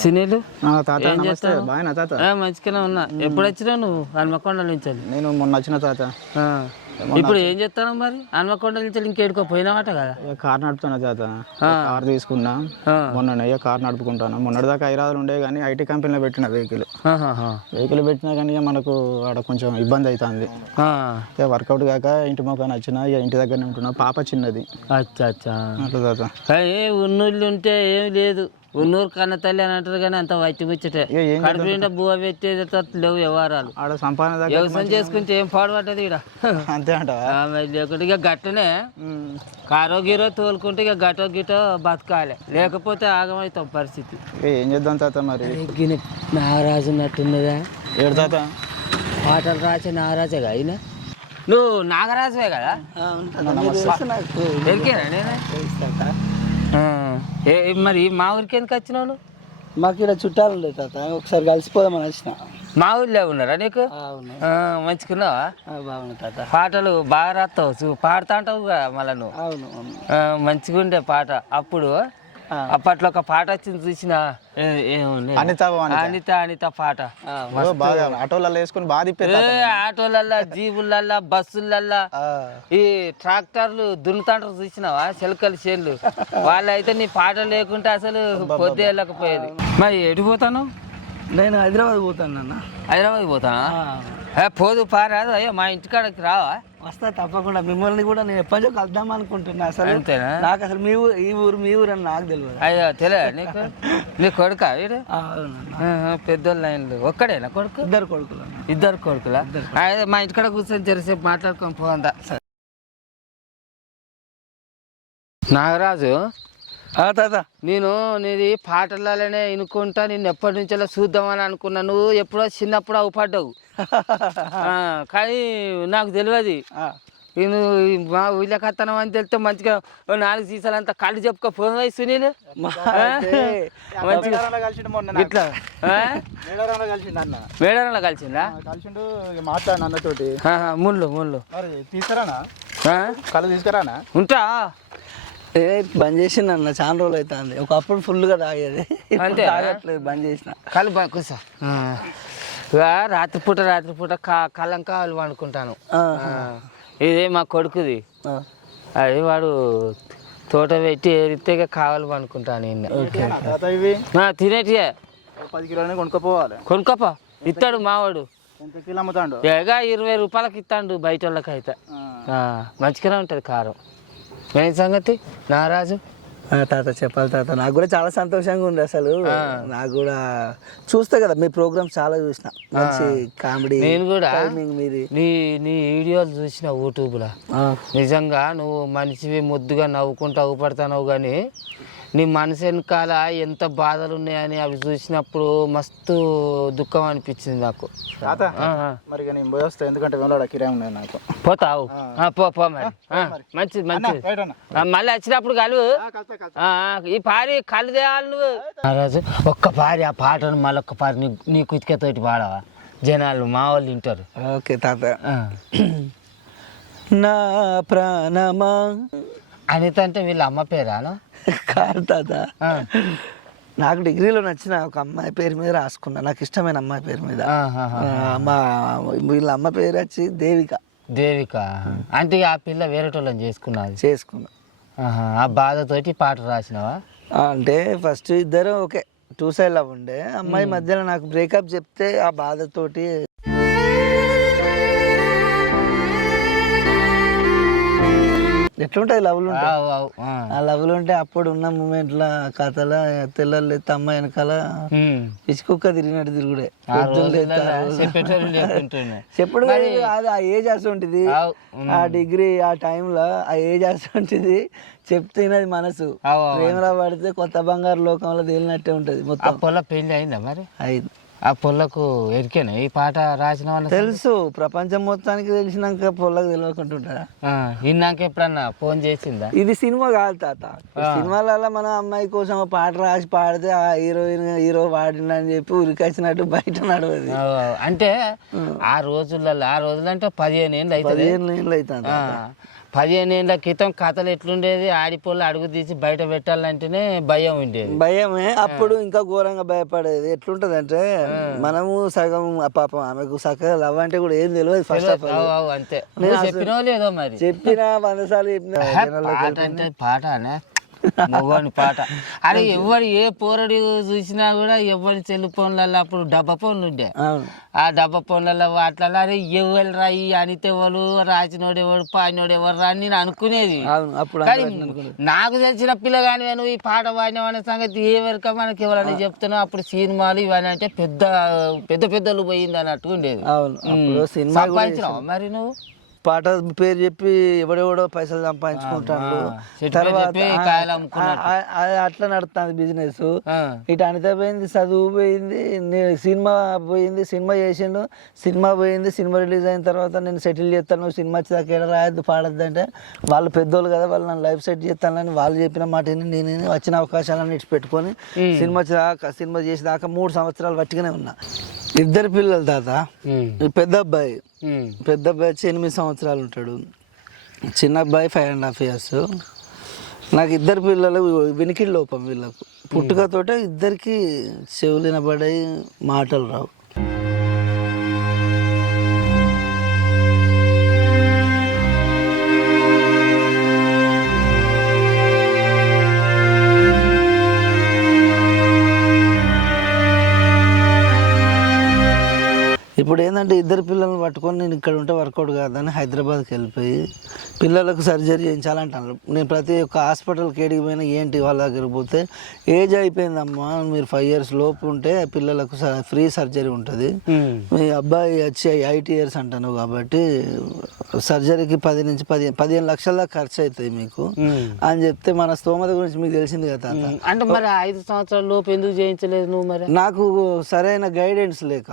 సునీలు తాత ఏం నమస్తే? బాగా తాత మంచిగానే ఉన్నా ఎప్పుడు వచ్చినావు నువ్వు హన్మకొండ నుంచి? నేను మొన్న వచ్చిన తాత. ఇప్పుడు ఏం చేస్తాను మరి? హన్మకొండ నుంచి ఇంకేడుకో పోయినావట కదా. కార్ నడుపుతున్నా తాత కార్ తీసుకున్నా. మొన్న కార్ నడుపుకుంటాను. మొన్నటిదాకా హైదరాబాద్ ఉండే కానీ ఐటీ కంపెనీలో పెట్టిన వెహికల్. వెహికల్ పెట్టినా కానీ మనకు ఆడ కొంచెం ఇబ్బంది అవుతుంది. వర్కౌట్ కాక ఇంటి మొక్కని వచ్చిన ఇక ఇంటి దగ్గరనే ఉంటున్నా. పాప చిన్నది. అచ్చా అచ్చా. అట్లా ఉన్నూళ్ళు ఉంటే ఏం లేదు. ఉన్నూరు కన్న తల్లి అని అంటారు కానీ అంత కడుపు నిండా బువ్వ పెట్టేటట్టు లేవు వ్యవహారాలు. ఆడ సంపాదన వ్యవసాయం చేసుకుంటే ఏం పాడుపడ్డది ఇక్కడ అంతే అంటావా? లేకుంటే ఇక గట్టనే. కారో గిరో తోలుకుంటే ఇక గటో గిటో బతకాలి. లేకపోతే ఆగమవుతాం పరిస్థితి. ఏం చేద్దాం తాత మరి? నాగరాజు ఉన్నట్టున్నదా? ఏడు తాత? పాటలు రాసే నాగరాజే అయినా నువ్వు నాగరాజువే కదా? ఎరికేనా నేనే? ఆ. ఏ ఏ, మరి మా ఊరికి ఎందుకు వచ్చినావు? మాకు ఇక్కడ చుట్టాలు ఉండే తాత. ఒకసారి కలిసిపోదామని వచ్చిన. మా ఊళ్ళో ఉన్నారా నీకు? మంచిగున్నావా? బాగున్నా తాత. పాటలు బాగా రాస్తావు. చూ- పాడుతా అంటావు కదా మళ్ళీ నువ్వు? ఆ, మంచిగుండే పాట. అప్పుడు. అప్పట్లో ఒక పాట వచ్చింది చూసిన? అనిత. అనిత. అనిత పాట. ఆటోలలో వేసుకొని బాగా ఆటోలల్లా జీబులల్లా బస్సులల్లా ఈ ట్రాక్టర్లు దున్నుతాంటారు చూసినావా? చెలకలు చేళ్ళు వాళ్ళైతే నీ పాట లేకుంటే అసలు పొద్దు వెళ్ళకపోయేది. మరి ఎటు పోతాను? నేను హైదరాబాద్ పోతాను నాన్న. హైదరాబాద్ పోతానా ఏ, పోదు పారాదు అయ్యో మా ఇంటికాడకి రావా? వస్తా తప్పకుండా. మిమ్మల్ని కూడా నేను ఎప్పటి నుంచో కలుద్దాం అనుకుంటున్నా. అసలు అంతేనా? నాకు అసలు మీ ఊరు ఈ ఊరు మీ ఊరు అని నాకు తెలియదు. అయ్యో తెలియదా నీకు? నీ కొడుకా వీడు? ఆ, అవునన్న ఆహా, పెద్దోళ్ళ లైన్లు ఒక్కడేనా కొడుకు? ఇద్దరు కొడుకులు అన్న. ఇద్దరు కొడుకులా? అదే మా ఇంటికాడ కూర్చొని జరిసేపు మాట్లాడుకొని పోందా నాగరాజు తాత నేను నీది పాటలనే వినుకుంటా నేను ఎప్పటి నుంచో చూద్దామని అనుకున్నా. నువ్వు ఎప్పుడో చిన్నప్పుడు అవుపడ్డావు కానీ నాకు తెలియదు నేను మా ఊళ్ళకి వస్తాను అని తెలితే మంచిగా నాలుగు సీసాలంతా కళ్ళు చెప్పుకో ఫోన్ వయసు సునీల్ ఇట్లా? మేడారంలో కలిసిందా కలిసిండు మాట్లాడిన అన్నతోటి. ముళ్ళు ముళ్ళు. తీసుకురానా? కళ్ళు తీసుకురానా ఉంటా. ఏ బంద్ చేసిన అన్న చాలా రోజులు అవుతుంది ఒకప్పుడు ఫుల్గా తాగేది. అంతేనా? తాగట్లేదు బంద్ చేసిన. కళ్ళు ఇక రాత్రిపూట రాత్రిపూట కా కళ్ళం కావాలి వండుకుంటాను. ఇది మా కొడుకుది. ఆ. అది వాడు తోట పెట్టి ఏరితే కావాలి వండుకుంటాను నేను తాత ఇవి? తినేటియే. ఒక పది కిలోనే కొనుక్కోపోవాలి. కొనుక్కప్ప ఇస్తాడు మావాడు. ఎంత కిలో అమ్ముతాడు? ఏగా ఇరవై రూపాయలకి ఇస్తాడు బయట వాళ్ళకి అయితే మంచిగానే ఉంటుంది కారం. ఏం సంగతి? నారాజు? తాత చెప్పాలి తాత. నాకు కూడా చాలా సంతోషంగా ఉంది అసలు. నాకు కూడా చూస్తా కదా మీ ప్రోగ్రామ్స్ చాలా చూసిన. మంచి కామెడీ నేను కూడా మీది. నీ నీ వీడియోలు చూసిన యూట్యూబ్లో. నిజంగా నువ్వు మనిషివి ముద్దుగా నవ్వుకుంటూ అవ్వపడతావు కానీ నీ మనసు వెనకాల ఎంత బాధలు ఉన్నాయని అవి చూసినప్పుడు మస్తు దుఃఖం అనిపించింది నాకు. మరి నేను పోయి వస్తా ఎందుకంటే కిరాయి నాకు. పోతావు ఆ, పో పో మరి. ఆ, మంచిది మంచిది మళ్ళీ వచ్చినప్పుడు కలువు. ఈ పారి కళ్ళు తేవాలి నువ్వు. రాజు ఒక్క పారి ఆ పాటను మళ్ళీ ఒక్క పారి నీ నీ కుతికతోటి పాడవా? జనాలు మా వాళ్ళు వింటారు ఓకే తాత. నా ప్రాణమా? అనిత అంటే వీళ్ళ అమ్మ పేరాను కాదు తాత. నాకు డిగ్రీలో నచ్చిన ఒక అమ్మాయి పేరు మీద రాసుకున్నా. నాకు ఇష్టమైన అమ్మాయి పేరు మీద. మా వీళ్ళ అమ్మ పేరు వచ్చి దేవిక. దేవిక. అంటే ఆ పిల్ల వేరేటోళ్ళని చేసుకున్నది? చేసుకున్నా. ఆ బాధతోటి పాట రాసినవా? అంటే ఫస్ట్ ఇద్దరు ఓకే టూ సైడ్ లవ్ ఉండే అమ్మాయి మధ్యలో నాకు బ్రేకప్ చెప్తే ఆ బాధతోటి ఎట్లుంటాయి లవ్లు ఆ. లవ్లు ఉంటే అప్పుడు ఉన్న మూమెంట్ల కథల తెల్లలు అమ్మ వెనకాల ఉమ్. పిచ్చి కుక్క తిరిగినట్టు తిరుగుడే. చెప్పుడు అది ఆ ఏజ్ ఉమ్. ఆ డిగ్రీ ఆ టైంలో ఆ ఏజ్ ఉంటుంది చెప్తున్నది మనసు. ప్రేమలో పడితే కొత్త బంగారు లోకంలో తేలినట్టే ఉంటది మొత్తం పెళ్ళి అయిందా మరి అయింది ఆ పొల్లకు ఎరికేనా? ఈ పాట రాసిన వాళ్ళ తెలుసు. ప్రపంచం మొత్తానికి తెలిసినాక పొలకు తెలియకుంటుంటారా విన్నాక ఎప్పుడన్నా ఫోన్ చేసిందా? ఇది సినిమా కాదు తాత. సినిమాలలో మనం అమ్మాయి కోసం పాట రాసి పాడితే ఆ హీరోయిన్ హీరో పాడిందని చెప్పి ఉరికొచ్చినట్టు బయట నడవదు. అంటే ఆ. రోజులలో ఆ రోజులు అంటే పదిహేను ఏళ్ళు అవుతుంది. పదిహేను ఏళ్ళు అవుతుంది పదిహేను ఏళ్ళ క్రితం కథలు ఎట్లుండేది? ఆడిపోళ్ళు అడుగు తీసి బయట పెట్టాలంటేనే భయం ఉండేది. భయమే. అప్పుడు ఇంకా ఘోరంగా భయపడేది. ఎట్లుంటది అంటే మనము సగం పాపం ఆమెకు సగం లవ్ అంటే కూడా ఏం తెలియదు ఫస్ట్ ఆఫ్ ఆల్ అంతే. లేదో మరి. చెప్పిన వంద సార్లు చెప్పిన పాట అంటే పాట అనే మగవాని పాట. అరే ఎవరు ఏ పోరడు చూసినా కూడా ఎవరి సెల్ ఫోన్లలో అప్పుడు డబ్బా ఫోన్లు ఉండే. ఆ డబ్బా ఫోన్లలో వాటిలలో అరే ఎవరు రా ఈ అనితే ఎవరు రాసినోడు ఎవరు పాడినోడు ఎవరు రా అని నేను అనుకునేది. కానీ నాకు తెలిసిన పిల్లగాని నువ్వు ఈ పాట పాడిన సంగతి ఏ వరకు మనకి ఎవరైనా చెప్తున్నావు అప్పుడు సినిమాలు ఇవన్నీ అంటే పెద్ద పెద్ద పెద్దలు పోయింది అన్నట్టు ఉండేది. సంపాదించినావా మరి నువ్వు? పాట పేరు చెప్పి ఎవడెవడో పైసలు సంపాదించుకుంటాడు. తర్వాత అట్లా నడుస్తుంది బిజినెస్. ఇటు అనిత పోయింది చదువు పోయింది సినిమా పోయింది సినిమా చేసిండు. సినిమా పోయింది సినిమా రిలీజ్ అయిన తర్వాత నేను సెటిల్ చేస్తాను సినిమా వచ్చేదాకా ఏడ రాయద్దు పాడద్దు అంటే వాళ్ళు పెద్దోళ్ళు కదా వాళ్ళు నన్ను లైఫ్ సెట్ చేస్తానని వాళ్ళు చెప్పిన మాట నేను వచ్చిన అవకాశాలను ఇటు పెట్టుకొని సినిమా సినిమా చేసేదాకా మూడు సంవత్సరాలు పట్టుకునే ఉన్నా. ఇద్దరు పిల్లలు తాత. పెద్ద అబ్బాయి. పెద్ద అబ్బాయి వచ్చి ఎనిమిది సంవత్సరాలు ఉంటాడు. చిన్న అబ్బాయి ఫైవ్ అండ్ హాఫ్ ఇయర్స్ నాకు ఇద్దరు పిల్లలు వినికిడి లోపం వీళ్ళకు. పుట్టుకతోటే ఇద్దరికి చెవులు వినబడాయి మాటలు రావు. ఇద్దరు పిల్లలు పట్టుకొని నేను ఇక్కడ ఉంటే వర్కౌట్ కాదని హైదరాబాద్కి వెళ్ళిపోయి పిల్లలకు సర్జరీ చేయించాలంటాను నేను ప్రతి ఒక్క హాస్పిటల్కి ఏడికి పోయినా ఏంటి వాళ్ళ దగ్గరికి పోతే ఏజ్ అయిపోయిందమ్మా మీరు ఫైవ్ ఇయర్స్ లోపు ఉంటే పిల్లలకు ఫ్రీ సర్జరీ ఉంటుంది. మీ అబ్బాయి వచ్చి ఎయిట్ ఇయర్స్ అంటాను కాబట్టి సర్జరీకి పది నుంచి పది పదిహేను లక్షల దాకా ఖర్చు అవుతుంది మీకు. అని చెప్తే మన స్తోమత గురించి మీకు తెలిసింది కదా అంటే మరి ఐదు సంవత్సరాల లోపు ఎందుకు చేయించలేదు నువ్వు మరి? నాకు సరైన గైడెన్స్ లేక.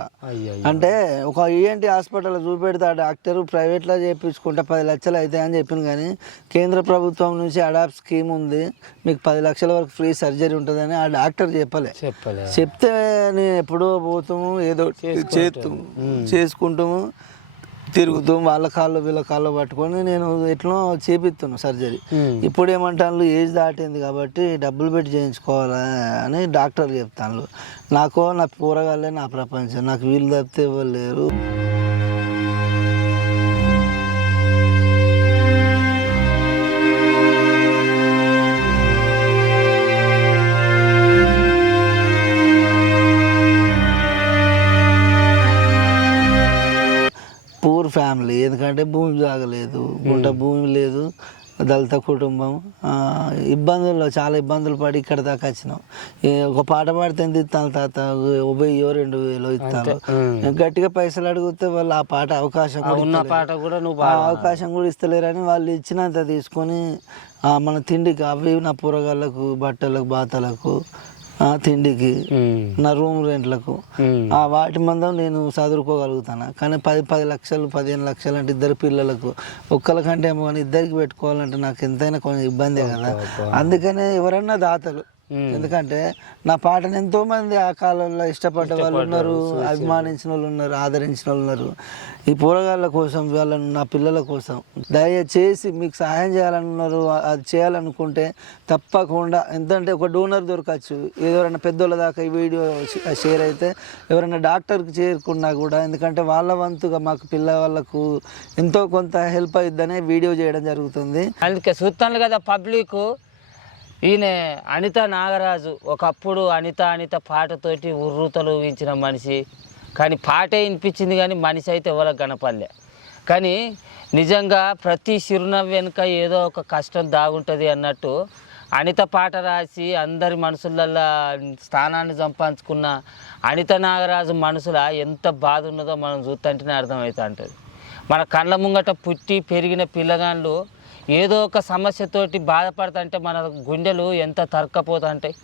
అంటే ఒక ఈఎన్టీ హాస్పిటల్ చూపెడితే ఆ డాక్టర్ ప్రైవేట్లో చేయించుకుంటే పది లక్షలు అవుతాయి అని చెప్పింది కానీ కేంద్ర ప్రభుత్వం నుంచి అడాప్ట్ స్కీమ్ ఉంది. మీకు పది లక్షల వరకు ఫ్రీ సర్జరీ ఉంటుందని ఆ డాక్టర్ చెప్పలే. చెప్పలే. చెప్తే నేను ఎప్పుడో పోతాము ఏదో చేస్తాము చేసుకుంటాము తిరుగుతాం వాళ్ళ కాళ్ళు వీళ్ళ కాళ్ళు పట్టుకొని నేను ఎట్లా చేపిస్తున్నాను సర్జరీ. ఇప్పుడు ఏమంటాను ఏజ్ దాటింది కాబట్టి డబ్బులు పెట్టి చేయించుకోవాలా అని డాక్టర్లు చెప్తాను నాకు నా పూరగాళ్ళే నా ప్రపంచం నాకు వీళ్ళు తప్పితే ఎవరు ఎందుకంటే భూమి జాగలేదు గుంట భూమి లేదు దళిత కుటుంబం. ఆ, ఇబ్బందుల్లో చాలా ఇబ్బందులు పడి ఇక్కడ దాకా వచ్చినాం. ఒక పాట పాడితే ఎంత ఇస్తాను తాత? ఓ వెయ్యో రెండు వేలు ఇస్తాను. గట్టిగా పైసలు అడిగితే వాళ్ళు ఆ పాట అవకాశం కూడా ఉన్న. పాట కూడా నువ్వు అవకాశం కూడా ఇస్తలేరని వాళ్ళు ఇచ్చినంత తీసుకొని మన తిండికి అవి నా కూరగాయలకు బట్టలకు బాతలకు ఆ, తిండికి నా రూమ్ రెంట్లకు. ఆ వాటి మందం నేను చదువుకోగలుగుతాను కానీ పది పది లక్షలు పదిహేను లక్షలు అంటే ఇద్దరు పిల్లలకు ఒక్కరికంటే ఏమో కానీ ఇద్దరికి పెట్టుకోవాలంటే నాకు ఎంతైనా కొంచెం ఇబ్బందే కదా. అందుకనే ఎవరన్నా దాతలు ఎందుకంటే నా పాటను ఎంతో మంది ఆ కాలంలో ఇష్టపడ్డ వాళ్ళు ఉన్నారు అభిమానించిన వాళ్ళు ఉన్నారు ఆదరించిన వాళ్ళు ఉన్నారు. ఈ పోరగాళ్ళ కోసం వాళ్ళను నా పిల్లల కోసం దయచేసి మీకు సహాయం చేయాలన్నారు అది చేయాలనుకుంటే తప్పకుండా. ఎంతంటే ఒక డోనర్ దొరకచ్చు. ఎవరైనా పెద్దోళ్ళ దాకా ఈ వీడియో షేర్ అయితే ఎవరైనా డాక్టర్కి చేరుకున్నా కూడా ఎందుకంటే వాళ్ళ వంతుగా మాకు పిల్ల వాళ్ళకు ఎంతో కొంత హెల్ప్ అయిద్దనే వీడియో చేయడం జరుగుతుంది. అందుకే చూస్తాను కదా పబ్లిక్. ఈయన అనిత నాగరాజు. ఒకప్పుడు అనిత అనిత పాటతోటి ఉర్రూతలు ఊహించిన మనిషి. కానీ పాటే వినిపించింది కానీ మనిషి అయితే ఎవరికి గణపల్లె. కానీ నిజంగా ప్రతి చిరునవ్వు వెనుక ఏదో ఒక కష్టం దాగుంటుంది అన్నట్టు అనిత పాట రాసి అందరి మనసులల్లో స్థానాన్ని సంపాదించుకున్న అనిత నాగరాజు మనసుల ఎంత బాధ ఉన్నదో మనం చూస్తుంటేనే అర్థమవుతా ఉంటుంది మన కళ్ళ ముంగట పుట్టి పెరిగిన పిల్లగాళ్ళు ఏదో ఒక సమస్యతోటి బాధపడుతుంటే మన గుండెలు ఎంత తరక్కపోతుంటాయి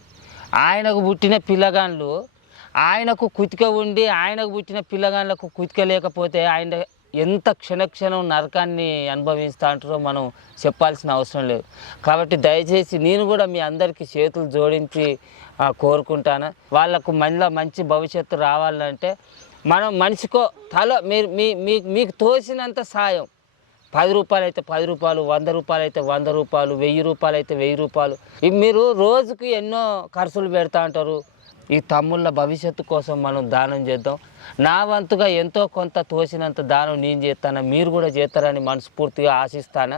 ఆయనకు పుట్టిన పిల్లగాళ్ళు ఆయనకు కుతిక ఉండి ఆయనకు పుట్టిన పిల్లగాళ్ళకు కుతిక లేకపోతే ఆయన ఎంత క్షణక్షణం నరకాన్ని అనుభవిస్తూ అంటారో మనం చెప్పాల్సిన అవసరం లేదు. కాబట్టి దయచేసి నేను కూడా మీ అందరికీ చేతులు జోడించి కోరుకుంటాను. వాళ్ళకు మళ్ళీ మంచి భవిష్యత్తు రావాలంటే మనం మనిషికో తల మీరు మీ మీ- మీకు తోసినంత సాయం పది రూపాయలు అయితే పది రూపాయలు వంద రూపాయలు అయితే వంద రూపాయలు వెయ్యి రూపాయలు అయితే వెయ్యి రూపాయలు. ఇవి మీరు రోజుకి ఎన్నో ఖర్చులు పెడతా అంటారు ఈ తమ్ముళ్ళ భవిష్యత్తు కోసం మనం దానం చేద్దాం. నా వంతుగా ఎంతో కొంత తోసినంత దానం నేను చేస్తాను? మీరు కూడా చేస్తారని మనస్ఫూర్తిగా ఆశిస్తాను?